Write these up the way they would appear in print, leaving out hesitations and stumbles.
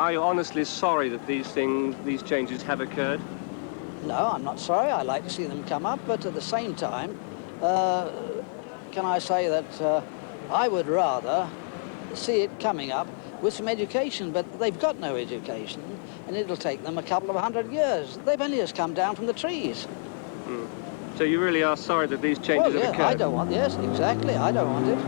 Are you honestly sorry that these changes have occurred? No, I'm not sorry. I like to see them come up, but at the same time, can I say that I would rather see it coming up with some education, but they've got no education, and it'll take them a couple of 100 years. They've only just come down from the trees. So you really are sorry that these changes have occurred? I don't want, yes, exactly, I don't want it.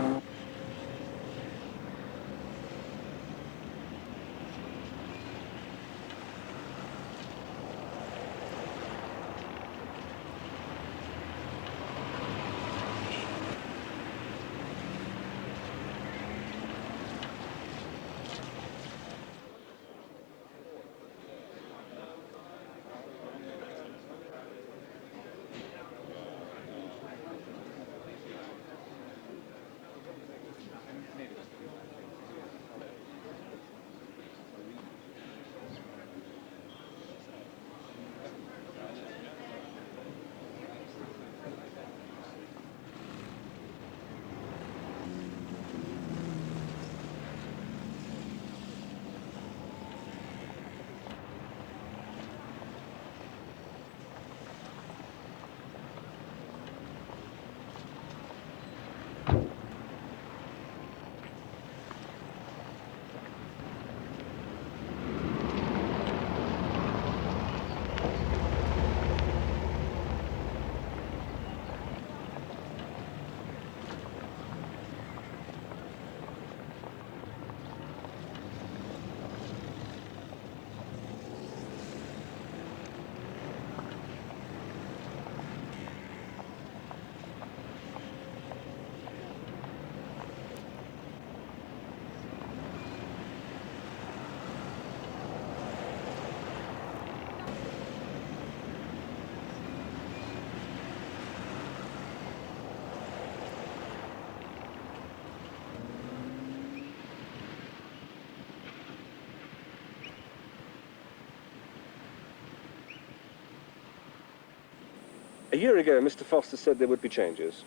A year ago, Mr. Vorster said there would be changes.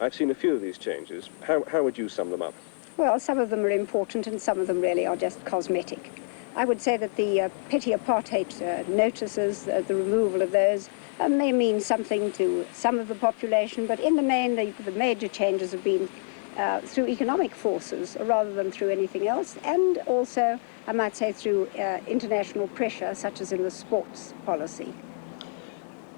I've seen a few of these changes. How would you sum them up? Well, some of them are important and some of them really are just cosmetic. I would say that the petty apartheid notices, the removal of those, may mean something to some of the population, but in the main, the major changes have been through economic forces rather than through anything else, and also, I might say, through international pressure, such as in the sports policy.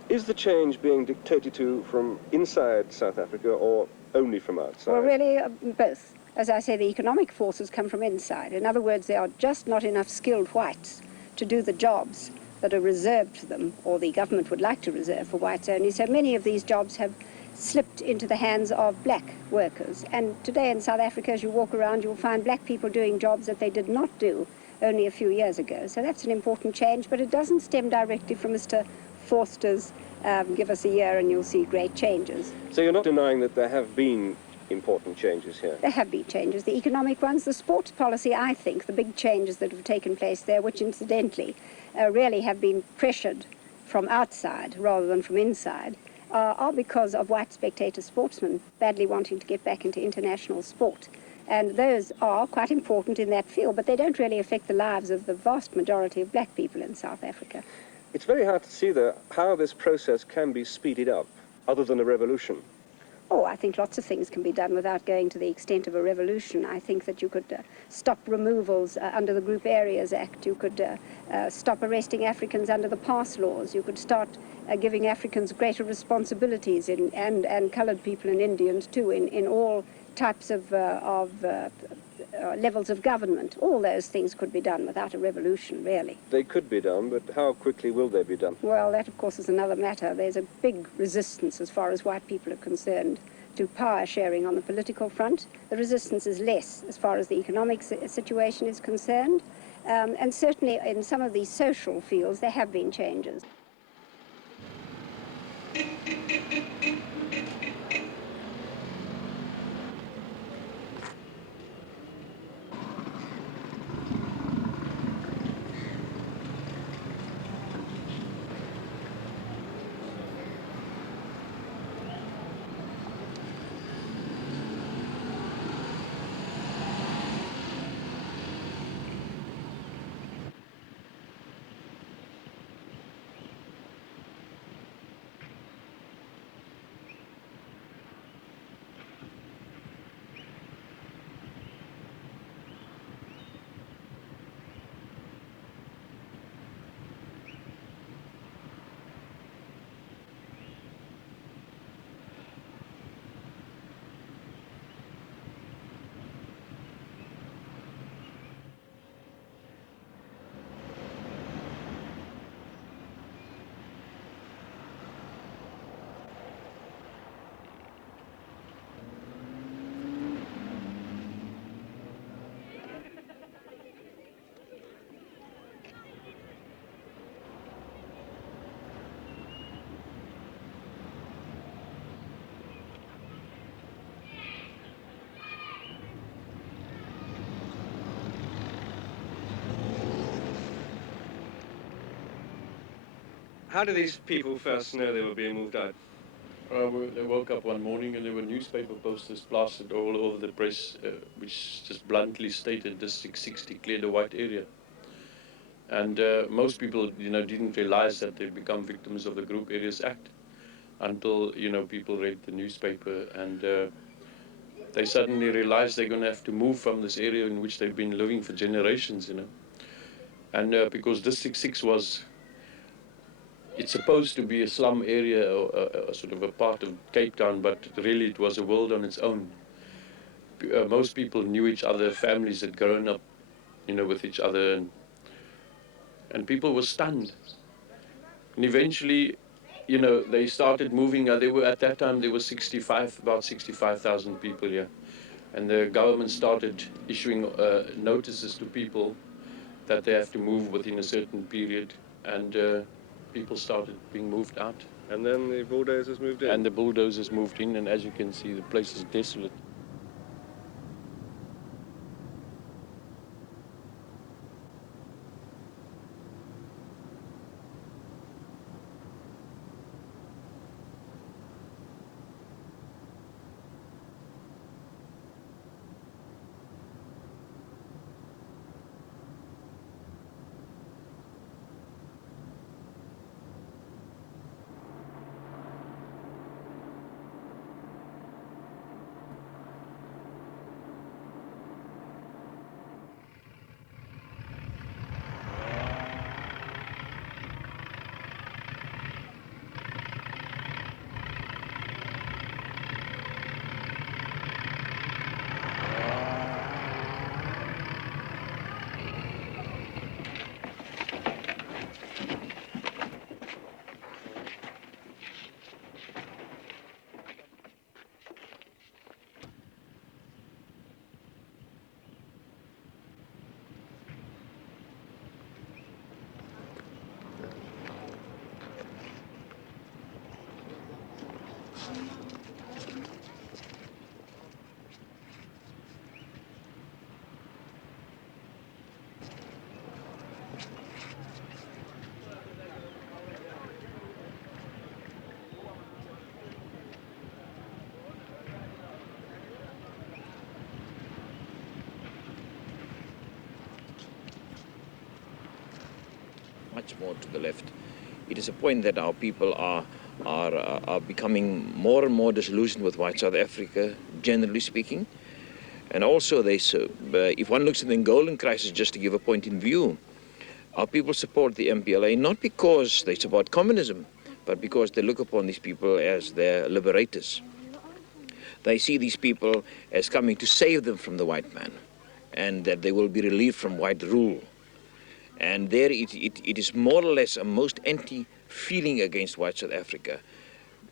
Is the change being dictated to from inside South Africa or only from outside? Well, really, both. As I say, the economic forces come from inside. In other words, there are just not enough skilled whites to do the jobs that are reserved for them, or the government would like to reserve for whites only. So many of these jobs have slipped into the hands of black workers. And today in South Africa, as you walk around, you'll find black people doing jobs that they did not do only a few years ago. So that's an important change, but it doesn't stem directly from Mr. Vorster's give us a year and you'll see great changes. So you're not denying that there have been important changes here? There have been changes, the economic ones, the sports policy, I think, the big changes that have taken place there, which incidentally really have been pressured from outside rather than from inside, are because of white spectator sportsmen badly wanting to get back into international sport. And those are quite important in that field, but they don't really affect the lives of the vast majority of black people in South Africa. It's very hard to see, though, how this process can be speeded up, other than a revolution. Oh, I think lots of things can be done without going to the extent of a revolution. I think that you could stop removals under the Group Areas Act. You could stop arresting Africans under the pass laws. You could start giving Africans greater responsibilities and coloured people and Indians too in all types of levels of government. All those things could be done without a revolution, really. They could be done, but how quickly will they be done? Well, that, of course, is another matter. There's a big resistance as far as white people are concerned to power sharing on the political front. The resistance is less as far as the economic situation is concerned. And certainly in some of these social fields, there have been changes. How did these people first know they were being moved out? They woke up one morning and there were newspaper posters plastered all over the press, which just bluntly stated District 6 declared a white area. And most people, didn't realize that they'd become victims of the Group Areas Act until, people read the newspaper and they suddenly realized they're going to have to move from this area in which they've been living for generations, And because District 6 it's supposed to be a slum area or a sort of a part of Cape Town, but really it was a world on its own. Most people knew each other, families had grown up, with each other, and people were stunned. And eventually, they started moving. At that time there were about 65,000 people here, and the government started issuing notices to people that they have to move within a certain period, and people started being moved out. And then the bulldozers moved in? And the bulldozers moved in, and as you can see, the place is desolate. Much more to the left. It is a point that our people are becoming more and more disillusioned with white South Africa, generally speaking. And also, if one looks at the Angolan crisis, just to give a point in view, our people support the MPLA not because they support communism, but because they look upon these people as their liberators. They see these people as coming to save them from the white man, and that they will be relieved from white rule. And there it is more or less a most anti-feeling against white South Africa.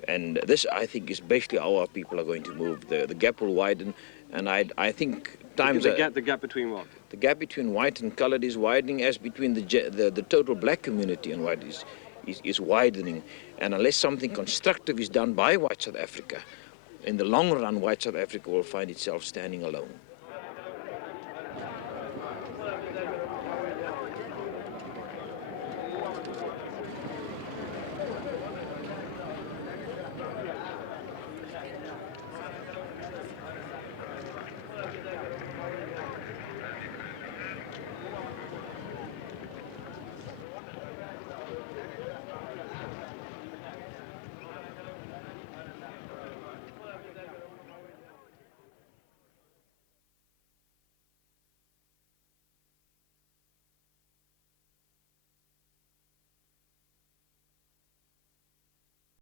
And this, I think, is basically how our people are going to move. The gap will widen, and I think times the gap between what? The gap between white and colored is widening, as between the total black community and white is widening. And unless something constructive is done by white South Africa, in the long run, white South Africa will find itself standing alone.